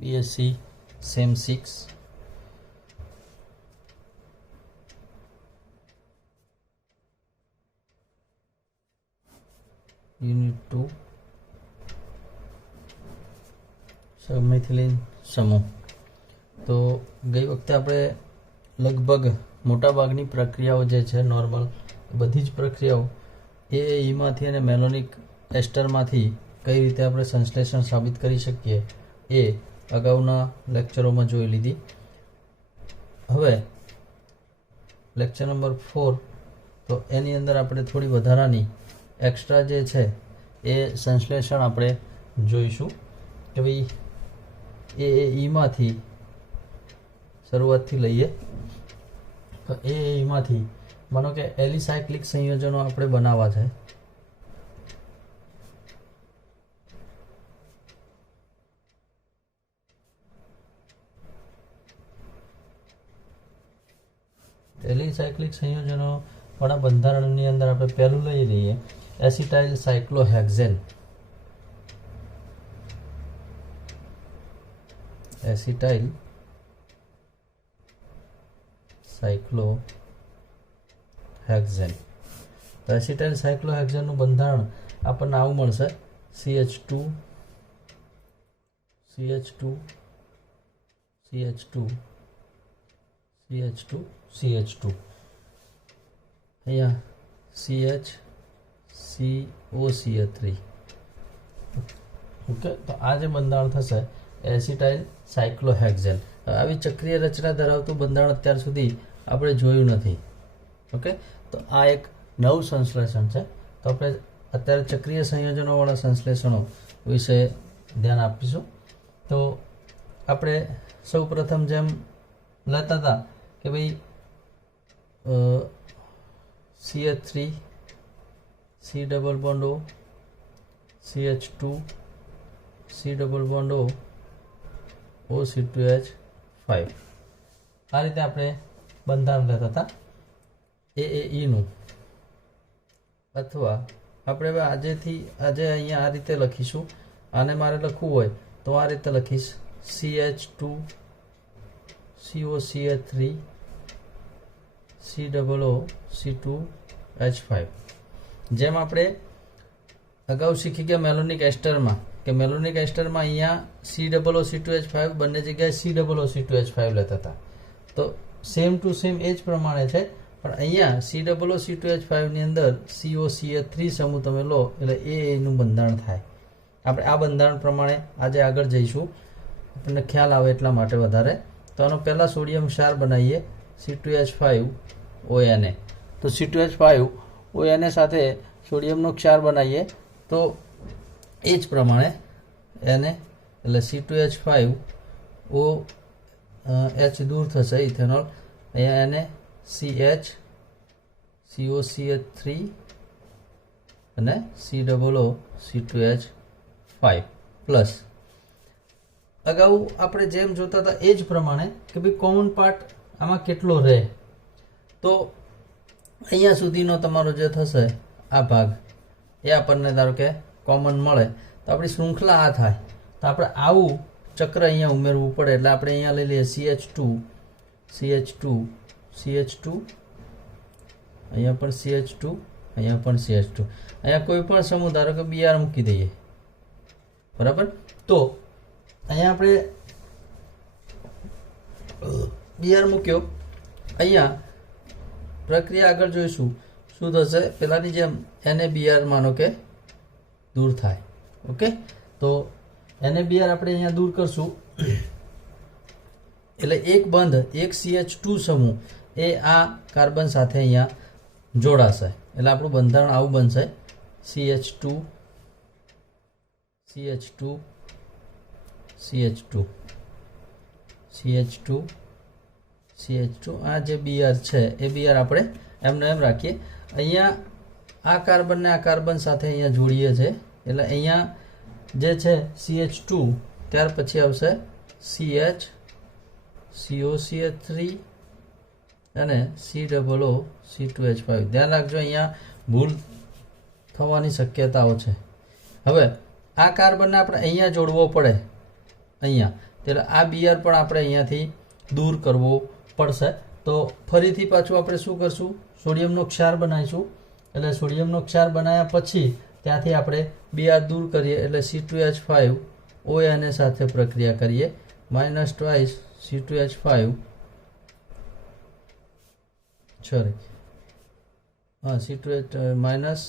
BSc Sem 6 Unit 2 સમયથી સમૂહ. તો ગઈ વખતે આપણે લગભગ મોટાભાગની પ્રક્રિયાઓ જે છે નોર્મલ બધી જ પ્રક્રિયાઓ એઈમાંથી અને મેલોનિક એસ્ટરમાંથી કઈ રીતે આપણે સંશ્લેષણ સાબિત કરી શકીએ એ અગાઉના લેક્ચરોમાં જોઈ લીધી. હવે લેક્ચર નંબર 4, તો એની અંદર આપણે થોડી વધારાની એક્સ્ટ્રા જે છે એ સંશ્લેષણ આપણે જોઈશું કે ભાઈ એઈમાંથી શરૂઆતથી લઈએ. તો એઈમાંથી માનો કે એલિસાયક્લિક સંયોજનો આપણે બનાવવા છે. એલિસાયક્લિક સંયોજનો વાળા બંધારણની અંદર આપણે પહેલું લઈ લઈએ એસિટાઇલ સાયક્લોહેક્ઝેન. Acetyl cyclohexane. તો એસિટાઇલ સાયક્લોહેક્ઝેનનું બંધારણ આપણને આવું મળશે: CH2 CH2 CH2 CH2 CH2. અહીંયા CH COCH3. ઓકે, તો આ જે બંધારણ થશે એસિટાઇલ સાયક્લોહેક્ઝેન. આવી ચક્રીય રચના ધરાવતું બંધારણ અત્યાર સુધી આપણે જોયું નથી. ઓકે, તો આ એક નવું સંશ્લેષણ છે. તો આપણે અત્યારે ચક્રીય સંયોજનોવાળા સંશ્લેષણો વિશે ધ્યાન આપીશું. તો આપણે સૌ પ્રથમ જેમ લેતા હતા કે ભાઈ CH3 C double bond O, CH2 C double bond O, OC2H5. આ રીતે આપણે બંધારણ લેતા હતા AAE નું. અથવા આપણે હવે આજે અહીંયા આ રીતે લખીશું. આને મારે લખવું હોય તો આ રીતે લખીશ: CH2 COCH3 COO C2H5. જેમ આપણે અગાઉ શીખી ગયા મેલોનિક એસ્ટરમાં કે મેલોનિક એસ્ટરમાં અહીંયા COO C2H5 બંને જગ્યાએ COO C2H5 લેતા હતા. તો સેમ ટુ સેમ એ જ પ્રમાણે છે, પણ અહીંયા COO C2H5 ની અંદર COCH3 સમૂહ તમે લો એટલે એનું બંધારણ થાય. આપણે આ બંધારણ પ્રમાણે આજે આગળ જઈશું, આપણને ખ્યાલ આવે એટલા માટે વધારે. તો આનો પહેલાં સોડિયમ ક્ષાર બનાવીએ C2H5ONA. તો C2H5ONA સાથે સોડિયમનો ક્ષાર બનાવીએ તો એ જ પ્રમાણે એને એટલે C2H5OH દૂર થશે ઇથેનોલ. અહીંયા એને CH COCH3 અને COO C2H5 પ્લસ. અગાઉ આપણે જેમ જોતા હતા એ જ પ્રમાણે કે ભાઈ કોમન પાર્ટ આમાં કેટલો રહે. તો અહીંયા સુધીનો તમારો જે થશે આ ભાગ એ આપણને ધારો કે કોમન મળે તો આપણી શૃંખલા આ થાય. તો આપણે આવું ચક્ર અહીંયા ઉમેરવું પડે. એટલે આપણે અહીંયા લઈ લઈએ CH2 CH2 CH2, અહીંયા પણ CH2, અહીંયા પણ CH2. અહીંયા કોઈ પણ સમૂહ ધારો કે Br મૂકી દઈએ. બરાબર. તો અહીંયા આપણે Br મૂક્યો. અહીંયા પ્રક્રિયા આગળ જોઈશું શું થશે. પેલાની જેમ NaBr માનો કે દૂર થાય. ઓકે, તો NaBr આપણે અહીંયા દૂર કરશું એટલે એક બંધ એક CH2 સમૂહ એ આ કાર્બન સાથે અહીંયા જોડાશે. એટલે આપણું બંધારણ આવું બનશે: CH2 CH2 CH2 CH2 CH2. આ જે Br છે એ Br આપણે એમને એમ રાખીએ. અહીંયા આ કાર્બનને આ કાર્બન સાથે અહીંયા જોડીએ છે એટલે અહીંયા જે છે CH2, ત્યાર પછી આવશે CH COCH3 અને COO C2H5. ધ્યાન રાખજો, અહીંયા ભૂલ થવાની શક્યતાઓ છે. હવે આ કાર્બનને આપણે અહીંયા જોડવો પડે અહીંયા. એટલે આ બીઆર પણ આપણે અહીંયાથી દૂર કરવો પડશે. તો ફરીથી પાછું આપણે શું કરશું, સોડિયમનો ક્ષાર બનાવીશું. એટલે સોડિયમનો ક્ષાર બનાવ્યા પછી ત્યાંથી આપણે બીઆર દૂર કરીએ એટલે C2H5 ONA સાથે પ્રક્રિયા કરીએ, minus twice C2H5 minus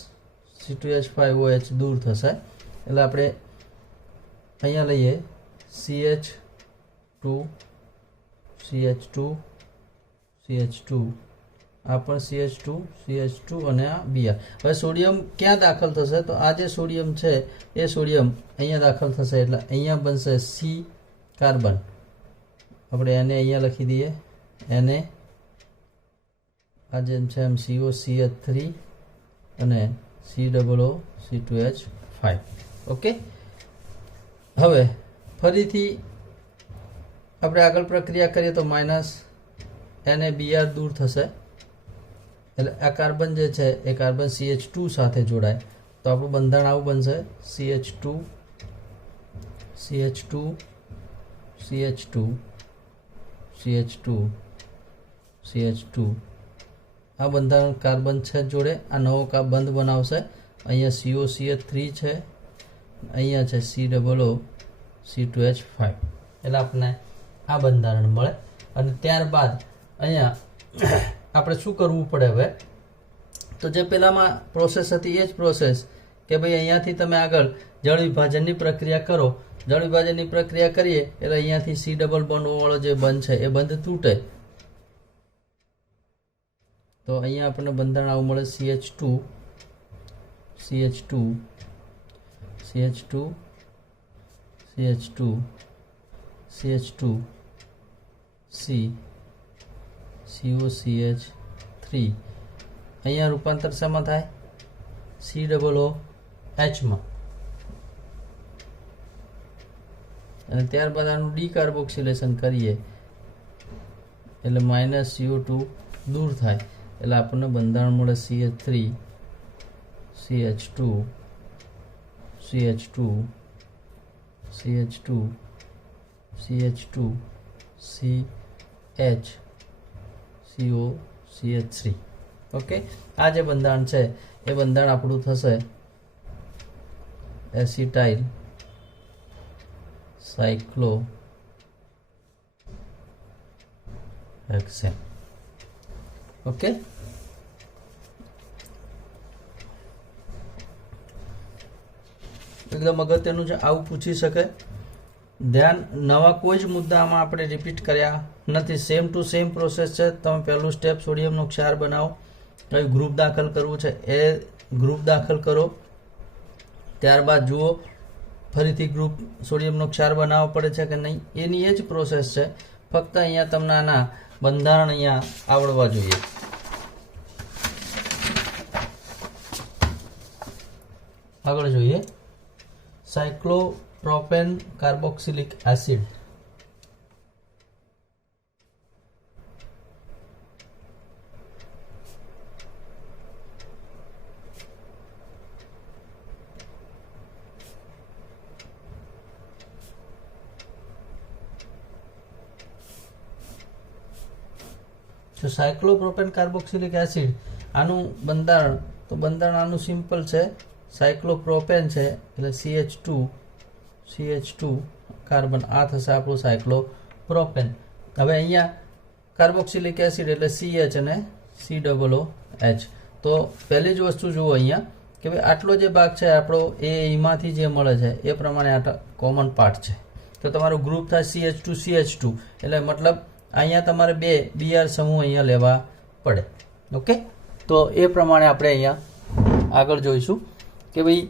C2H5OH દૂર થશે. એટલે આપણે અહીંયા લઈએ CH2 આ પણ CH2 અને આ બીઆર. હવે સોડિયમ ક્યાં દાખલ થશે, તો આ જે સોડિયમ છે એ સોડિયમ અહીંયા દાખલ થશે. એટલે અહીંયા બનશે C કાર્બન, આપણે એને અહીંયા લખી દઈએ એને, આ જેમ છે એમ CO CH3 અને COO C2H5. ઓકે, હવે ફરીથી આપણે આગળ પ્રક્રિયા કરીએ તો માઇનસ NaBr દૂર થશે. એટલે આ કાર્બન જે છે એ કાર્બન CH2 સાથે જોડાય તો આપણું બંધારણ આવું બનશે CH2 આ બંધારણ કાર્બન છે જોડે, આ નવો બંધ બનાવશે. અહીંયા CO CH3 છે, અહીંયા છે COO C2H5. એટલે આપણને આ બંધારણ મળે. અને ત્યારબાદ અહીંયા આપણે શું કરવું પડે હવે, તો જે પેલામાં પ્રોસેસ હતી એ જ પ્રોસેસ કે ભાઈ અહીંયાથી તમે આગળ જળ વિભાજનની પ્રક્રિયા કરો. જળ વિભાજનની પ્રક્રિયા કરીએ એટલે અહીંયાથી C ડબલ બોન્ડ વાળો જે બંધ છે એ બંધ તૂટે. તો અહીંયા આપણને બંધારણ આવું મળે CH2 C COCH3. અહીંયા રૂપાંતર શામાં થાય, COOH માં. અને ત્યારબાદ આનું ડીકાર્બોક્સિલેશન કરીએ એટલે માઇનસ CO2 દૂર થાય. એટલે આપણને બંધારણ મળે CH3 CH2 CH3. ઓકે, આ જે બંધારણ છે એ બંધારણ આપણું થશે એસિટાઇલ સાયક્લોહેક્સેન. ઓકે, એકદમ અગત્યનું છે, આવું પૂછી શકે. ધ્યાન, નવા કોઈ જ મુદ્દામાં આપણે રિપીટ કર્યા નથી, સેમ ટુ સેમ પ્રોસેસ છે. તમે પહેલું સ્ટેપ સોડિયમનો ક્ષાર બનાવો, કયું ગ્રુપ દાખલ કરવું છે એ ગ્રુપ દાખલ કરો. ત્યારબાદ જુઓ ફરીથી ગ્રુપ સોડિયમનો ક્ષાર બનાવવો પડે છે કે નહીં, એની એ જ પ્રોસેસ છે. ફક્ત અહીંયા તમને આના બંધારણ અહીંયા આવડવા જોઈએ. આગળ જોઈએ સાયક્લોપ્રોપેન કાર્બોક્સિલિક એસિડ. તો સાયક્લોપ્રોપેન કાર્બોક્સિલિક એસિડ આનું બંધારણ, તો બંધારણ આનું સિમ્પલ છે. સાયક્લોપ્રોપેન છે એટલે CH2 કાર્બન, આ થશે આપણું સાયક્લોપ્રોપેન. હવે અહીંયા કાર્બોક્સિલિક એસિડ એટલે CH અને COOH. તો પહેલી જ વસ્તુ જુઓ અહીંયા કે ભાઈ આટલો જે ભાગ છે આપણો એ એમાંથી જે મળે છે એ પ્રમાણે આ કોમન પાર્ટ છે. તો તમારું ગ્રુપ થાય CH2 એટલે મતલબ અહીંયા તમારે બે બીઆર સમૂહ અહીંયા લેવા પડે. ઓકે, તો એ પ્રમાણે આપણે અહીંયા આગળ જોઈશું કે ભાઈ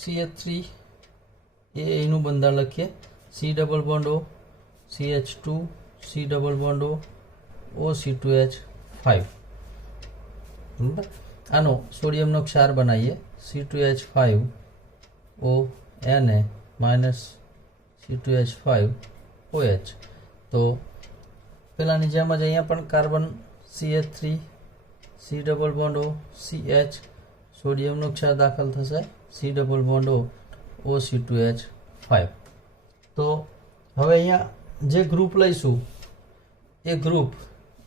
CH3 એનું બંધારણ લખીએ, C double bond O CH2 C double bond O C2H5. બરાબર, આનો સોડિયમનો ક્ષાર બનાવીએ C2H5ONA માઇનસ C2H5OH. તો પેલાની જેમ જ અહીંયા પણ carbon CH3 C double bond O CH સોડિયમનો ક્ષાર દાખલ થશે સી ડબલ બોન્ડ OC2H5. તો હવે અહીંયા જે ગ્રુપ લઈશું એ ગ્રુપ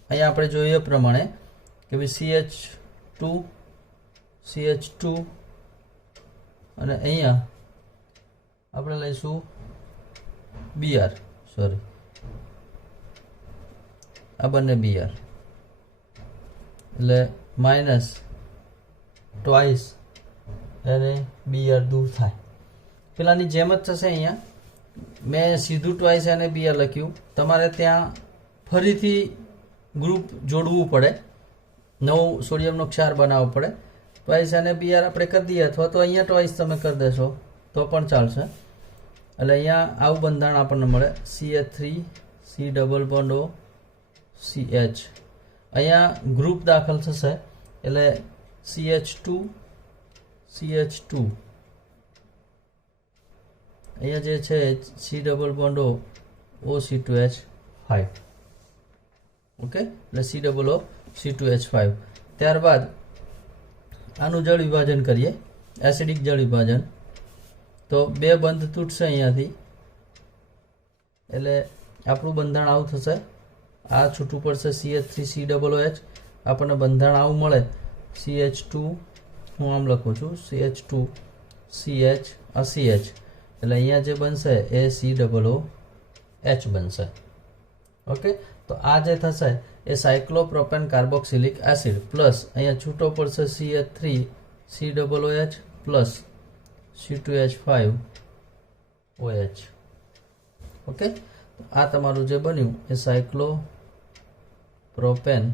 અહીંયા આપણે જોઈએ પ્રમાણે કે ભાઈ CH2 અને અહીંયા આપણે લઈશું Br, સોરી આ બંને Br એટલે માઇનસ ટ્વાઇસ અને Br દૂર થાય. પેલાની જેમ જ થશે. અહીંયા મેં સીધું ટ્વાઇસ અને Br લખ્યું, તમારે ત્યાં ફરીથી ગ્રુપ જોડવું પડે, નવું સોડિયમનો ક્ષાર બનાવવો પડે. ટ્વાઇસ અને Br આપણે કરી દઈએ અથવા તો અહીંયા ટ્વાઇસ તમે કરી દેશો તો પણ ચાલશે. એટલે અહીંયા આવું બંધારણ આપણને મળે CH3 C double bond O CH. અહીંયા ગ્રુપ દાખલ થશે એટલે CH2 અહીંયા જે છે C double bond O OC2H5. Okay, એટલે C ડબલ O C2H5. ત્યારબાદ આનું જળ વિભાજન કરીએ, એસિડિક જળ વિભાજન. તો બે બંધ તૂટશે અહીંયાથી એટલે આપણું બંધારણ આવું થશે. આ છૂટું પડશે CH3 C ડબલ OH, આપણને બંધારણ આવું મળે CH2, હું આમ લખું છું CH2 CH આ CH, એટલે અહીંયા જે બનશે એ C ડબલ OH બનશે. ઓકે, તો આ જે થશે એ સાયક્લોપ્રોપેન કાર્બોક્સિલિક એસિડ પ્લસ અહીંયા છૂટો પડશે CH3 C double OH plus C2H5 OH. Okay, આ તમારું જે બન્યું એ સાયક્લોપ્રોપેન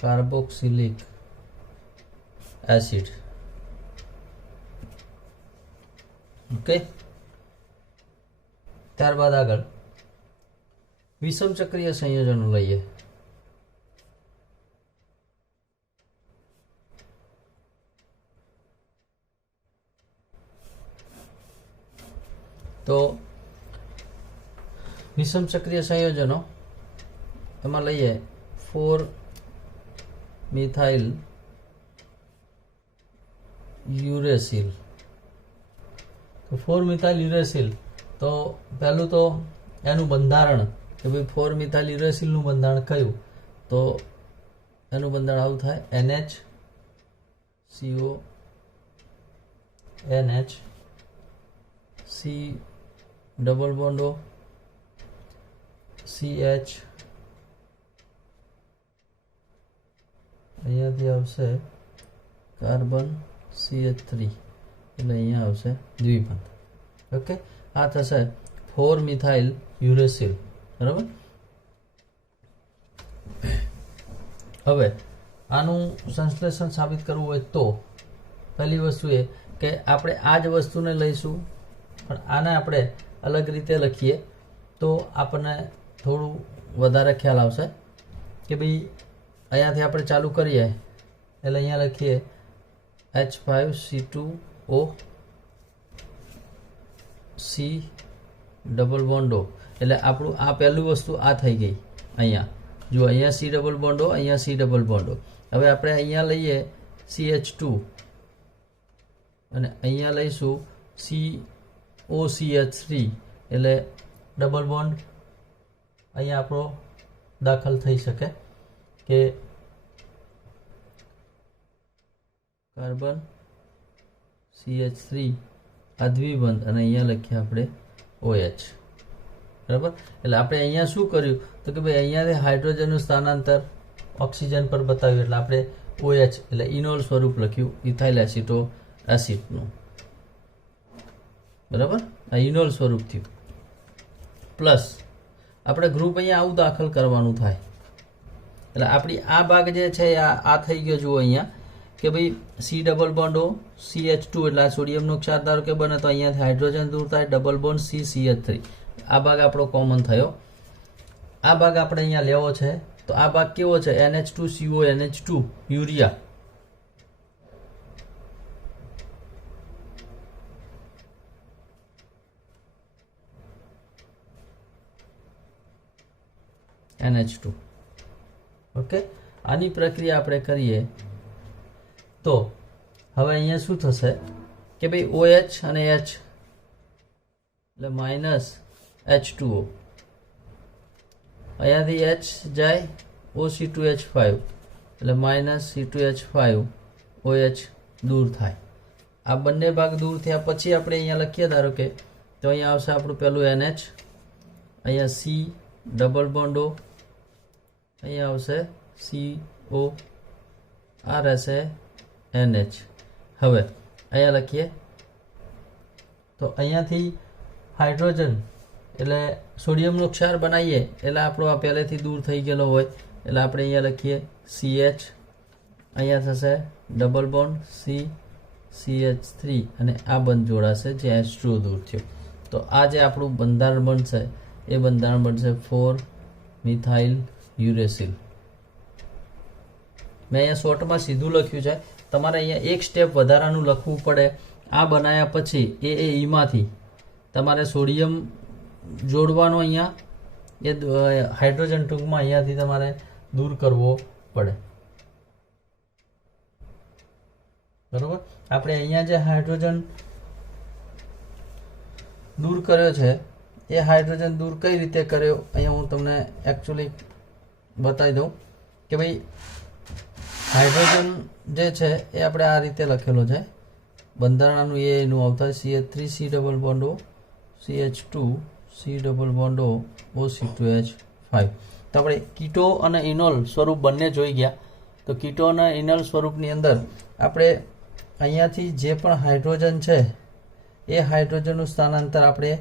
કાર્બોક્સિલિક એસિડ. ઓકે, ત્યારબાદ આગળ વિષમ ચક્રીય સંયોજનો લઈએ. તો વિષમ ચક્રીય સંયોજનો એમાં લઈએ 4-મિથાઇલ યુરેસિલ. તો 4-મિથાઇલ યુરેસિલ, તો પહેલું તો એનું બંધારણ કે ભાઈ 4-મિથાઇલ યુરેસિલનું બંધારણ કયું, તો એનું બંધારણ આવું થાય NHCO NH C double bond O CH, અહીંયાથી આવશે કાર્બન CH3 એટલે અહીંયા આવશે દ્વિબંધ. ઓકે, આ થશે 4-મિથાઇલ યુરેસિલ. બરાબર. હવે આનું સંશ્લેષણ સાબિત કરવું હોય તો પહેલી વસ્તુ એ કે આપણે આ જ વસ્તુને લઈશું પણ આને આપણે અલગ રીતે લખીએ તો આપણને થોડું વધારે ખ્યાલ આવશે કે ભાઈ અહીંયાથી આપણે ચાલુ કરીએ એટલે અહીંયા લખીએ H5C2O C double bond O, એટલે આપણું આ પહેલું વસ્તુ આ થઈ ગઈ. અહીંયા જો અહીંયા C ડબલ બોન્ડ O, અહીંયા C ડબલ બોન્ડ O. હવે આપણે અહીંયા લઈએ CH2 અને અહીંયા લઈશું COCH3 એટલે ડબલ બોન્ડ અહીંયા આપણો દાખલ થઈ શકે કે કાર્બન CH3 આ દ્વિબંધ અને અહીંયા લખીએ આપણે OH. બરાબર. એટલે આપણે અહીંયા શું કર્યું તો કે ભાઈ અહીંયાથી હાઇડ્રોજનનું સ્થાનાંતર ઓક્સિજન પર બતાવ્યું એટલે આપણે OH એટલે ઇનોલ સ્વરૂપ લખ્યું ઇથાઇલ એસિટો એસિડનું. બરાબર, આ ઇનોલ સ્વરૂપ થયું. પ્લસ આપણે ગ્રુપ અહીંયા આવું દાખલ કરવાનું થાય એટલે આપણી આ ભાગ જે છે આ થઈ ગયો. જુઓ અહીંયા કે ભાઈ C double bond O CH2 એટલે આ સોડિયમનો ક્ષાર ધારો કે બને તો અહીંયાથી હાઇડ્રોજન દૂર થાય ડબલ બોન્ડ CCH3. આ ભાગ આપણો કોમન થયો. આ ભાગ આપણે અહીંયા લેવો છે તો આ ભાગ કેવો છે NH2CO NH2 urea. NH2. Okay, આની પ્રક્રિયા આપણે કરીએ તો હવે અહીંયા શું થશે કે ભાઈ OH અને H એટલે માઇનસ H2O, અહીંયાથી H જાય OC2H5 એટલે માઇનસ C2H5 OH દૂર થાય. આ બંને ભાગ દૂર થયા પછી આપણે અહીંયા લખીએ ધારો કે તો અહીંયા આવશે આપણું પહેલું NH, અહીંયા C ડબલ બોન્ડ O, અહીંયા આવશે CO, આ રહેશે NH. હવે અહીંયા લખીએ તો અહીંયાથી હાઇડ્રોજન એટલે સોડિયમનો ક્ષાર બનાવીએ એટલે આપણો આ પહેલેથી દૂર થઈ ગયેલો હોય એટલે આપણે અહીંયા લખીએ CH, અહીંયા થશે ડબલ બોન્ડ C CH3 અને આ બંધ જોડાશે જે H2O દૂર થયો. તો આ જે આપણું બંધારણ બનશે એ બંધારણ બનશે 4-મિથાઇલ યુરેસિલ. મેં અહીંયા શોર્ટમાં સીધું લખ્યું છે, તમારે અહીંયા એક સ્ટેપ વધારાનું લખવું પડે. આ બનાવ્યા પછી ઈમાંથી તમારે સોડિયમ જોડવાનો અહીંયા એ હાઇડ્રોજન ટૂંકમાં અહીંયાથી તમારે દૂર કરવો પડે. બરોબર, આપણે અહીંયા જે હાઇડ્રોજન દૂર કર્યો છે એ હાઇડ્રોજન દૂર કઈ રીતે કર્યો અહીંયા હું તમને એકચ્યુઅલી બતાવી દઉં કે ભાઈ હાઇડ્રોજન જે છે એ આપણે આ રીતે લખેલો છે બંધારણનું એનું આવતા CH3 C double bond O CH2 C double bond O OC2H5. તો આપણે કીટો અને ઇનોલ સ્વરૂપ બંને જોઈ ગયા. તો કીટો અને ઇનોલ સ્વરૂપની અંદર આપણે અહીંયાથી જે પણ હાઇડ્રોજન છે એ હાઇડ્રોજનનું સ્થાનાંતર આપણે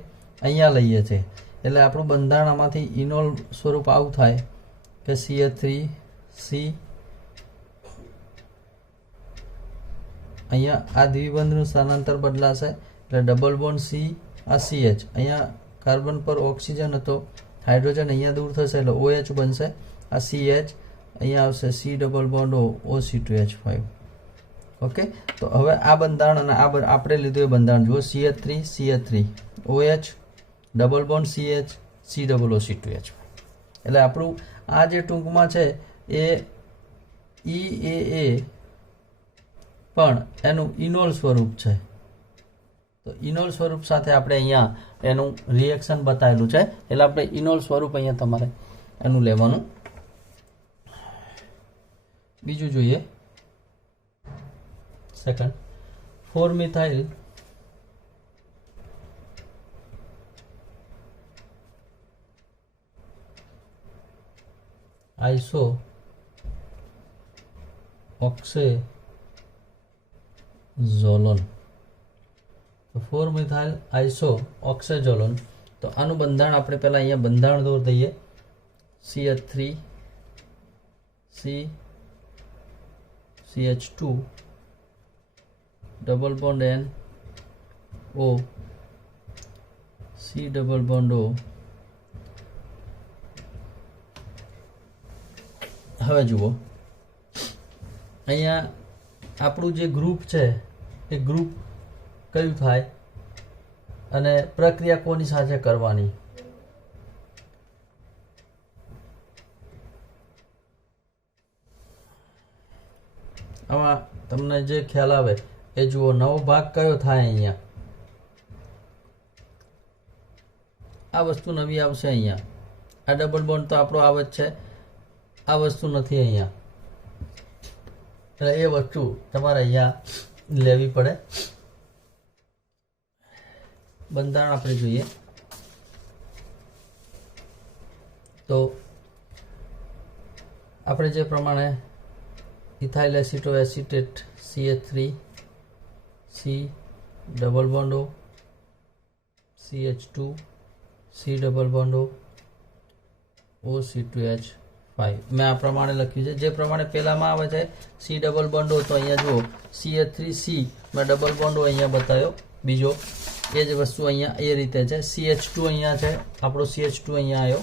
અહીંયા લઈએ છીએ એટલે આપણું બંધારણ આમાંથી ઇનોલ સ્વરૂપ આવું થાય કે CH3C, અહીંયા આ દ્વિબંધનું સ્થાનાંતર બદલાશે એટલે ડબલ બોન્ડ C, આ CH, અહીંયા કાર્બન પર ઓક્સિજન હતો, હાઇડ્રોજન અહીંયા દૂર થશે એટલે OH બનશે, આ CH, અહીંયા આવશે C double bond O OC2H5. Okay, તો હવે આ બંધારણ અને આ આપણે લીધું એ બંધારણ જુઓ CH3 CH3 OH double bond CH C double OC2H5. એટલે આપણું આ જે ટૂંકમાં છે એ EAA પણ એનું ઇનોલ સ્વરૂપ છે. તો ઇનોલ સ્વરૂપ સાથે આપણે અહીંયા એનું રિએક્શન બતાવેલું છે એટલે આપણે ઇનોલ સ્વરૂપ અહીંયા તમારે એનું લેવાનું. બીજું જોઈએ સેકન્ડ 4-મિથાઇલ આઇસો ઓક્સેઝોલોન. તો 4-મિથાઇલ આઇસો ઓક્સેઝોલોન. તો આનું બંધારણ આપણે પહેલાં અહીંયા બંધારણ દોર દઈએ CH3 C CH2 double bond N O C double bond O. હવે જુઓ અહીંયા આપણું જે ગ્રુપ છે એ ગ્રુપ કયું થાય અને પ્રક્રિયા કોની સાથે કરવાની. આમાં તમને જે ખ્યાલ આવે એ જુઓ. નવો ભાગ કયો થાય અહીંયા, આ વસ્તુ નવી આવશે અહીંયા. આ ડબલ બોન્ડ તો આપણો આવે જ છે, આ વસ્તુ નથી અહીંયા એટલે એ વસ્તુ તમારે અહીંયા લેવી પડે. બંધારણ આપણે જોઈએ તો આપણે જે પ્રમાણે ethyl acetoacetate CH3 C double bond O CH2 C double bond O OC2H5 મેં આ પ્રમાણે લખ્યું છે. જે પ્રમાણે પહેલામાં આવે છે C ડબલ બોન્ડ O, તો અહીંયા જુઓ CH3C મેં ડબલ બોન્ડ O અહીંયા બતાવ્યો બીજો, એ જ વસ્તુ અહીંયા એ રીતે છે. CH2 અહીંયા છે, આપણો CH2 અહીંયા આવ્યો,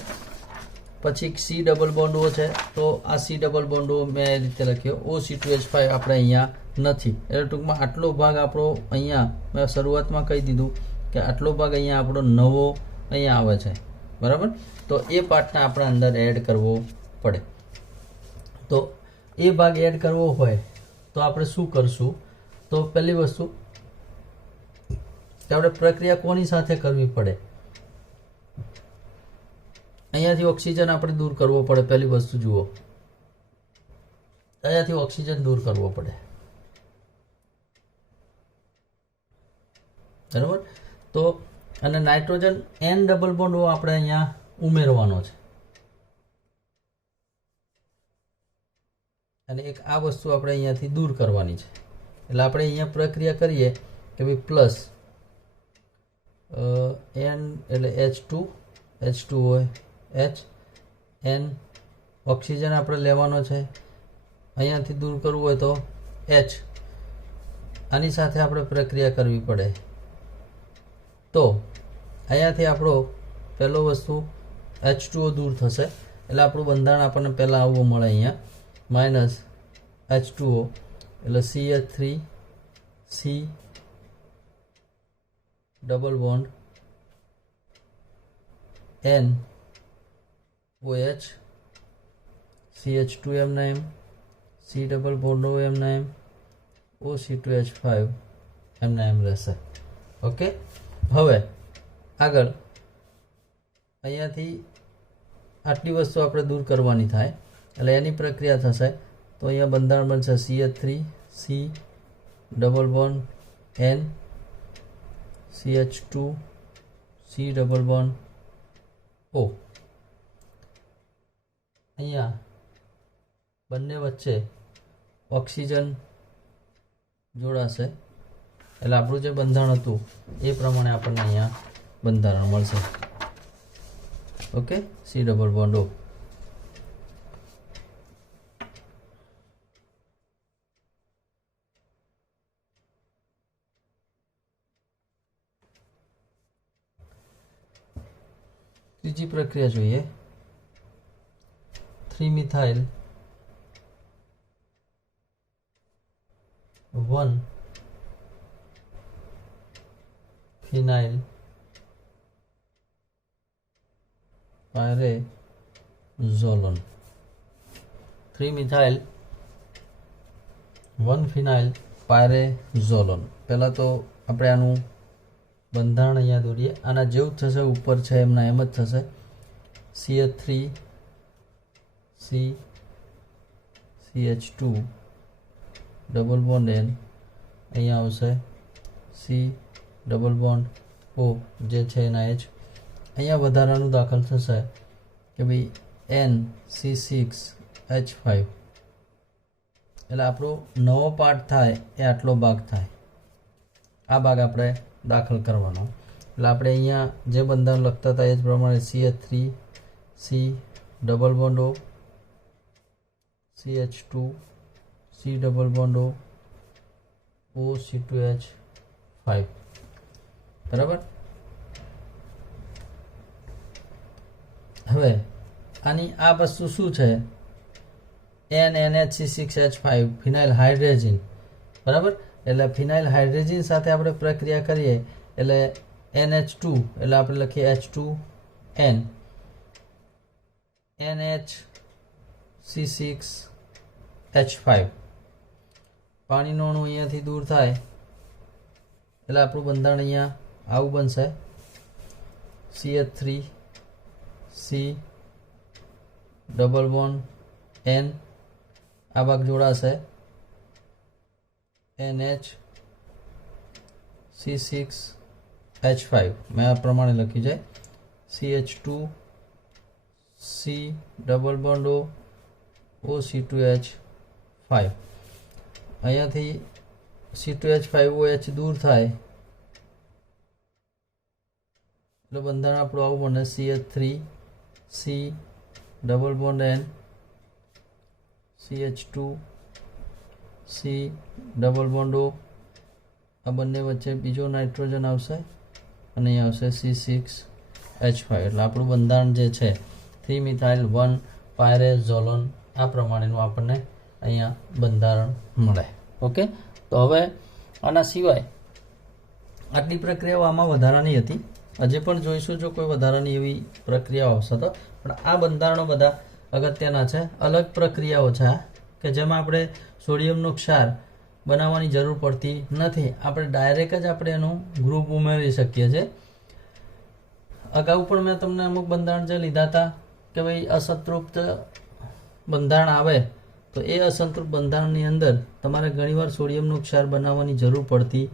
પછી C ડબલ બોન્ડ O છે તો આ C ડબલ બોન્ડ O મેં એ રીતે લખ્યો. OC2H5 આપણે અહીંયા નથી એટલે ટૂંકમાં આટલો ભાગ આપણો અહીંયા મેં શરૂઆતમાં કહી દીધું કે આટલો ભાગ અહીંયા આપણો નવો અહીંયા આવે છે, બરાબર. તો એ પાર્ટને આપણે અંદર એડ કરવો પડે. તો એ ભાગ એડ કરવો હોય તો આપણે શું કરશું? તો પહેલી વસ્તુ કે આપણે પ્રક્રિયા કોની સાથે કરવી પડે? અહીંયાથી ઓક્સિજન આપણે દૂર કરવો પડે. પહેલી વસ્તુ જુઓ, અહીંયાથી ઓક્સિજન દૂર કરવો પડે, બરાબર? તો અને નાઇટ્રોજન N ડબલ બોન્ડ આપણે અહીંયા ઉમેરવાનો છે, અને એક આ વસ્તુ આપણે અહીંયાથી દૂર કરવાની છે. એટલે આપણે અહીંયા પ્રક્રિયા કરીએ કે ભાઈ પ્લસ N એટલે H2 હોય, H N ઓક્સિજન આપણે લેવાનો છે, અહીંયાથી દૂર કરવું હોય તો H, આની સાથે આપણે પ્રક્રિયા કરવી પડે. તો અહીંયાથી આપણો પહેલો વસ્તુ H2O દૂર થશે, એટલે આપણું બંધારણ આપણને પહેલાં આવવું મળે અહીંયા માઇનસ H2O એટલે CH3C double bond N OH CH2 એમના એમ, C ડબલ બોન્ડ O એમના એમ, OC2H5 એમના એમ રહેશે. ઓકે, હવે આગળ અહીંયાથી આટલી વસ્તુ આપણે દૂર કરવાની થાય, એટલે એની પ્રક્રિયા થશે. તો અહીંયા બંધારણ બનશે CH3C double bond N CH2C double bond O. અહીંયા બંને વચ્ચે ઓક્સિજન જોડાશે, એટલે આપણું જે બંધારણ હતું એ પ્રમાણે આપણને અહીંયા બંધારણ મળશે. Okay, C double bond O. ત્રીજી પ્રક્રિયા જોઈએ, 3-મિથાઇલ 1-ફિનાઇલ પાયરેઝોલોન. 3-મિથાઇલ 1-ફિનાઇલ પાયરેઝોલોન. પહેલાં તો આપણે આનું બંધારણ અહીંયા દોરીએ. આના જેવું થશે, ઉપર છે એમના એમ જ થશે. CH3C CH2 double bond N, અહીંયા આવશે C ડબલ બોન્ડ O જે છે એના H. અહીંયા વધારાનું દાખલ થશે કે ભાઈ NC6H5, એટલે આપણો નવો પાર્ટ થાય એ આટલો ભાગ થાય, આ ભાગ આપણે દાખલ કરવાનો. એટલે આપણે અહીંયા જે બંધારણ લખતા હતા એ જ પ્રમાણે CH3C double bond O CH2C double bond O OC2H5, બરાબર. હવે આની આ વસ્તુ શું છે? NNHC6H5 ફિનાઇલ હાઇડ્રોજન, બરાબર. એટલે ફિનાઇલ હાઇડ્રોજન સાથે આપણે પ્રક્રિયા કરીએ એટલે NH2 એટલે આપણે લખીએ H2N NHC6H5. પાણીનું અણુ અહીંયાથી દૂર થાય એટલે આપણું બંધારણ અહીંયા આવું બનશે CH3C ડબલ બોન્ડ N, આ ભાગ જોડાશે NHC6H5. મેં આ પ્રમાણે લખ્યું છે CH2C double bond O OC2H5. અહીંયાથી C2H5OH દૂર થાય એટલે બંધારણ આપણું આવું બને CH3C double bond N CH2C double bond O. આ બંને વચ્ચે બીજો નાઇટ્રોજન આવશે અને અહીં આવશે C6H5. એટલે આપણું બંધારણ જે છે 3-મિથાઇલ 1-પાયરેઝોલોન આ પ્રમાણેનું આપણને અહીંયા બંધારણ મળે. ઓકે, તો હવે આના સિવાય આટલી પ્રક્રિયાઓ આમાં વધારાની હતી. હજી પણ જોઈશું જો કોઈ વધારાની એવી પ્રક્રિયાઓ આવશે તો. પણ આ બંધારણો બધા અગત્યના છે. અલગ પ્રક્રિયાઓ છે કે જેમાં આપણે સોડિયમનો ક્ષાર બનાવવાની જરૂર પડતી નથી, આપણે ડાયરેક્ટ જ આપણે એનું ગ્રુપ ઉમેરી શકીએ છીએ. અગાઉ પણ મેં તમને અમુક બંધારણ જે લીધા હતા કે ભાઈ અસંતૃપ્ત બંધારણ આવે તો એ અસંતૃપ્ત બંધારણની અંદર તમારે ઘણીવાર સોડિયમનો ક્ષાર બનાવવાની જરૂર પડતી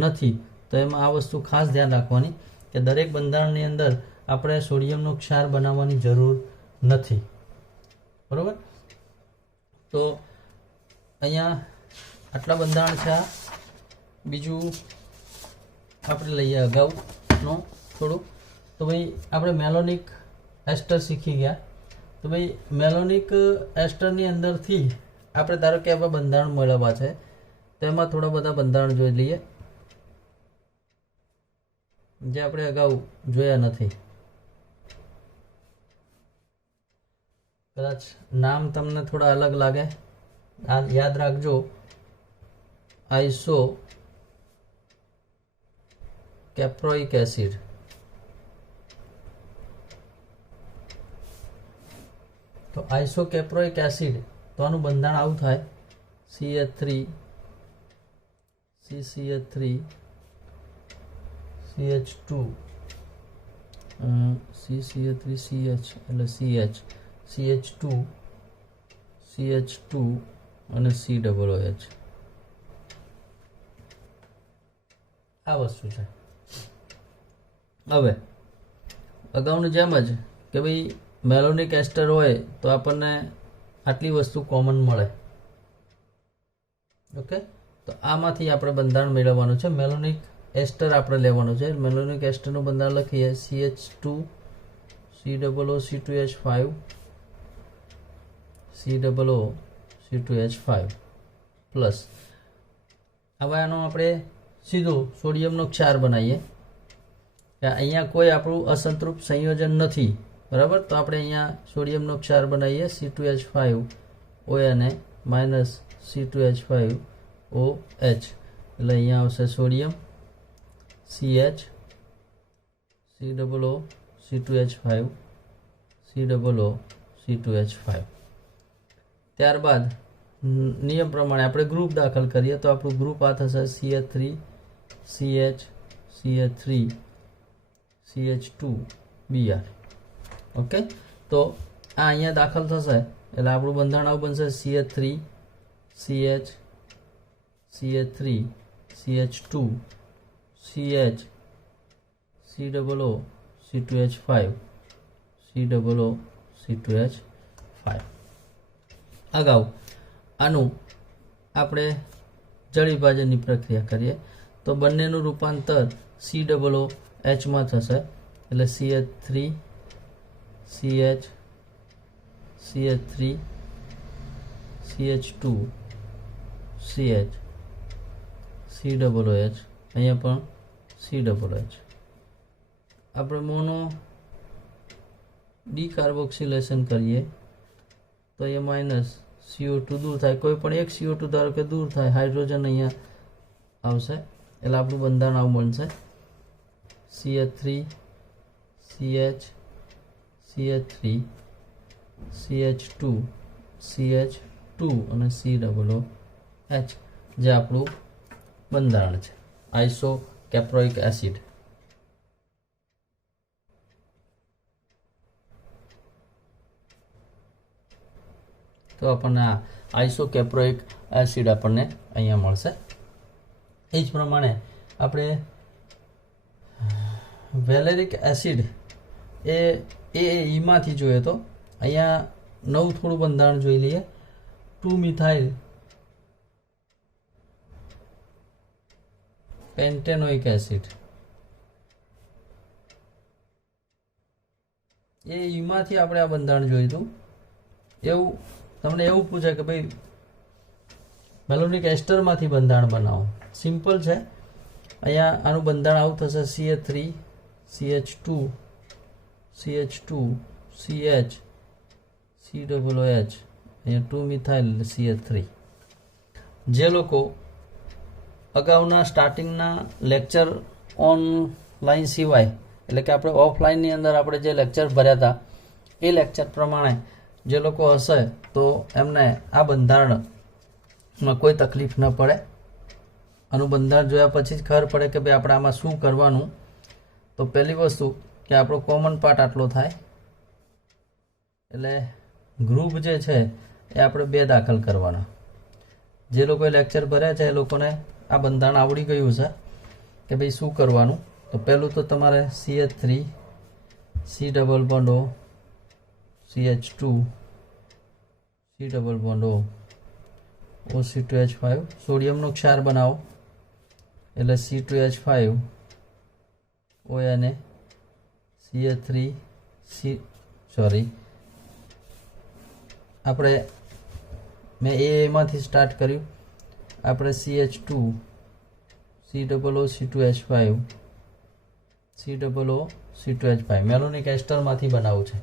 નથી. તો એમાં આ વસ્તુ ખાસ ધ્યાન રાખવાની કે દરેક બંધારણની અંદર આપણે સોડિયમનો ક્ષાર બનાવવાની જરૂર નથી. બરાબર? તો અહીંયા આટલા બંધારણ છે. બીજું આપણે લઈએ અગાઉનું થોડું. તો ભાઈ આપણે મેલોનિક એસ્ટર શીખી ગયા. તો ભાઈ મેલોનિક એસ્ટરની અંદરથી આપણે ધારો કે આવા બંધારણ મેળવવા છે તો એમાં થોડા બધા બંધારણ જોઈ લઈએ જે આપણે અગાઉ જોયા નથી. કદાચ નામ તમને થોડા અલગ લાગે, યાદ રાખજો. આઇસો કેપ્રોઇક એસિડ, તો આઇસો કેપ્રોઇક એસિડ તો આનું બંધારણ આવું થાય CH3 CCH3 CH2 CCH3 CH એટલે CH CH2 CH2 અને COOH. આ વસ્તુ છે. હવે અગાઉની જેમ જ કે ભાઈ મેલોનિક એસ્ટર હોય તો આપણને આટલી વસ્તુ કોમન મળે. ઓકે, તો આમાંથી આપણે બંધારણ મેળવવાનું છે. મેલોનિક એસ્ટર આપણે લેવાનું છે. મેલોનિક એસ્ટરનું બંધારણ લખીએ CH2 COOC2H5 COOC2H5 પ્લસ. હવે આનો આપણે સીધો સોડિયમનો ક્ષાર બનાવીએ કે અહીંયા કોઈ આપણું અસંતૃપ્ત સંયોજન નથી. બરાબર? તો આપણે અહીંયા સોડિયમનો ક્ષાર બનાવીએ C2H5 ONA માઇનસ C2H5OH. એટલે અહીંયા આવશે સોડિયમ CH COOC2H5 COOC2H5. ત્યારબાદ નિયમ પ્રમાણે આપણે ગ્રુપ દાખલ કરીએ તો આપણું ગ્રુપ આ થશે CH3 CH CH3 CH2 Br. Okay, તો આ અહીંયા દાખલ થશે એટલે આપણું બંધારણ આવું બનશે CH3 CH CH3 CH2 CH COOC2H5 COOC2H5. અગાઉ આનું આપણે જળ વિભાજનની પ્રક્રિયા કરીએ તો બંનેનું રૂપાંતર COOH માં થશે એટલે CH3 CH CH3 CH2 CH COOH. અહીંયા પણ COOH. આપણે મોનો ડીકાર્બોક્સિલેશન કરીએ તો એ માઇનસ CO2 દૂર થાય. કોઈ પણ એક CO2 ધારો કે દૂર થાય, હાઇડ્રોજન અહીંયા આવશે એટલે આપણું બંધારણ આવું બનશે CH3 CH CH3 CH2 CH2 અને COOH જે આપણું બંધારણ છે આઇસો કેપ્રોઇક એસિડ. તો આપણને આ આઇસો કેપ્રોઇક એસિડ આપણને અહીંયા મળશે. એ જ પ્રમાણે આપણે વેલેરિક એસિડ એમાંથી જોઈએ તો અહીંયા નવું થોડું બંધારણ જોઈ લઈએ. 2-મિથાઇલ પેન્ટેનોઇક એસિડ. એમાંથી આપણે આ બંધારણ જોયું હતું. એવું તમને એવું પૂછે કે ભાઈ મેલોનિક એસ્ટરમાંથી બંધારણ બનાવો. સિમ્પલ છે. અહીંયા આનું બંધારણ આવું થશે CH3 CH2 CH2 CH COOH. અહીંયા 2-મિથાઇલ CH3. જે લોકો અગાઉના સ્ટાર્ટિંગના લેક્ચર ઓનલાઈન સિવાય એટલે કે આપણે ઓફલાઈનની અંદર આપણે જે લેક્ચર ભર્યા હતા એ લેક્ચર પ્રમાણે જે લોકો હશે તો એમને આ બંધારણમાં કોઈ તકલીફ ન પડે. આનું બંધારણ જોયા પછી જ ખબર પડે કે ભાઈ આપણે આમાં શું કરવાનું. તો પહેલી વસ્તુ કે આપણો કોમન પાર્ટ આટલો થાય, એટલે ગ્રુપ જે છે એ આપણે 2 દાખલ કરવાના. જે લોકોએ લેક્ચર ભર્યા છે એ લોકોને આ બંધારણ આવડી ગયું છે કે ભાઈ શું કરવાનું. તો પહેલું તો તમારે CH3 C double bond O CH2 C double bond O OC2H5 સોડિયમનો ક્ષાર બનાવો એટલે C2H5 ONA CH3 આપણે મેં એમાંથી સ્ટાર્ટ કર્યું. આપણે CH2 COO C2H5 COO C2H5 મેલોનિક એસ્ટરમાંથી બનાવવું છે.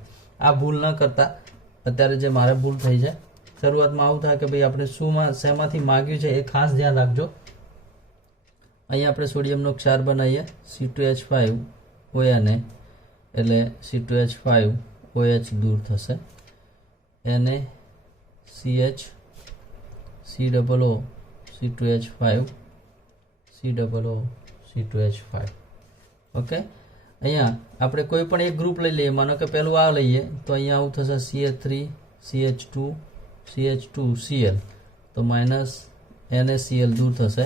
આ ભૂલ ન કરતા. અત્યારે જે મારે ભૂલ થઈ છે, શરૂઆતમાં આવું થાય કે ભાઈ આપણે શેમાંથી માગ્યું છે એ ખાસ ધ્યાન રાખજો. અહીંયા આપણે સોડિયમનો ક્ષાર બનાવીએ C2H5 ONA એટલે C2H5 OH દૂર થશે, Na CH COO C2H5 COO C2H5. Okay, અહીંયા આપણે કોઈ પણ એક ગ્રુપ લઈ લઈએ. માનો કે પહેલું આ લઈએ તો અહીંયા આવું થશે CH3 CH2 CH2 Cl તો માઇનસ NaCl દૂર થશે.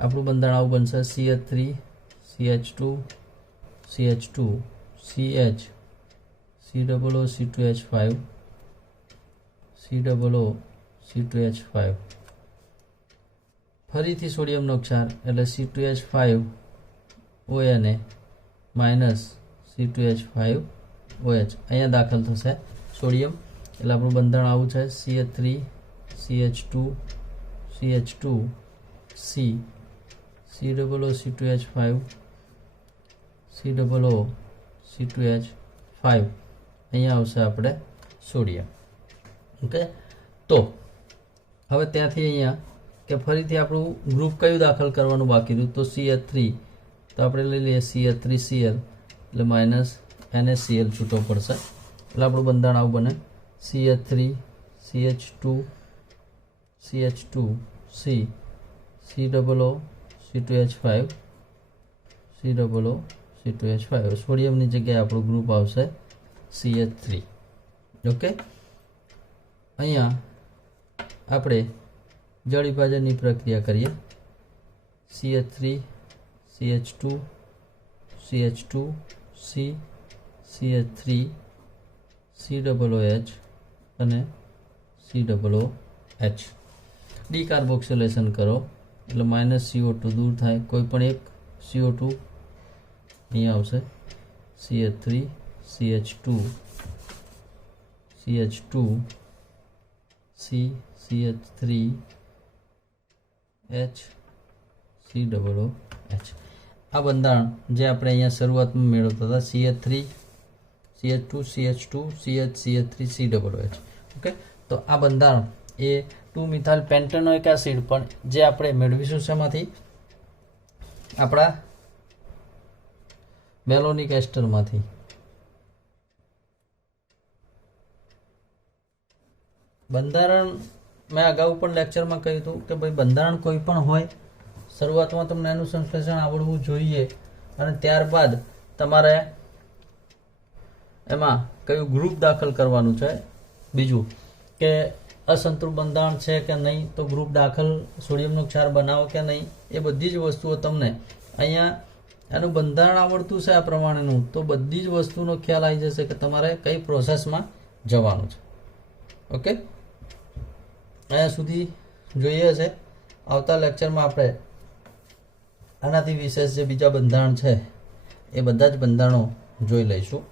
આપણું બંધારણ આવું બનશે CH3 CH2 CH2 CH COO C2H5 COO C2H5 ફરીથી સોડિયમનો ક્ષાર એટલે C2H5 ONA minus C2H5 OH અહીંયા દાખલ થશે સોડિયમ એટલે આપણું બંધારણ આવું છે CH3 CH2 CH2 C COO C2H5 COO C2H5 અહીંયા આવશે આપણે સોડિયમ. ઓકે, તો હવે ત્યાંથી અહીંયા કે ફરીથી આપણું ગ્રુપ કયું દાખલ કરવાનું બાકી રહ્યું તો CH3 તો આપણે લઈ લઈએ CH3Cl એટલે માઇનસ NaCl છૂટો પડશે એટલે આપણું બંધારણ આવું બને CH3 CH2 CH2 C COO C2H5 COO C2H5 સોડિયમની જગ્યાએ આપણું ગ્રુપ આવશે CH3. ઓકે, અહીંયા આપણે જળ વિભાજનની પ્રક્રિયા કરીએ. CH3 CH2 CH2 C CH3 COOH અને COOH ડીકાર્બોક્સિલેશન કરો એટલે માઇનસ CO2 દૂર થાય. કોઈ પણ એક CO2 અહીંયા આવશે CH3 CH2 CH2 C CH3 H COOH. આ બંધારણ જે આપણે અહીંયા શરૂઆતમાં મેળવતા હતા CH3 CH2 CH2 CH CH3 COOH. Okay, તો આ બંધારણ એ 2-મિથાઇલ પેન્ટેનોઇક એસિડ પણ જે આપણે મેળવીશું શેમાંથી આપણા મેલોનિક એસ્ટરમાંથી. બંધારણ મેં અગાઉ પણ લેક્ચરમાં કહ્યું હતું કે ભાઈ બંધારણ કોઈ પણ હોય શરૂઆતમાં તમને એનું સંશ્લેષણ આવડવું જોઈએ અને ત્યારબાદ તમારે એમાં કયું ગ્રુપ દાખલ કરવાનું છે. બીજું કે અસંતૃપ્ત બંધારણ છે કે નહીં તો ગ્રુપ દાખલ સોડિયમનો ક્ષાર બનાવો કે નહીં એ બધી જ વસ્તુઓ તમને અહીંયા એનું બંધારણ આવડતું છે આ પ્રમાણેનું તો બધી જ વસ્તુનો ખ્યાલ આવી જશે કે તમારે કઈ પ્રોસેસમાં જવાનું છે. ઓકે, અહીંયા સુધી જોઈએ છે. આવતા લેક્ચરમાં આપણે આનાથી વિશેષ જે બીજા બંધારણ છે એ બધા જ બંધારણો જોઈ લઈશું.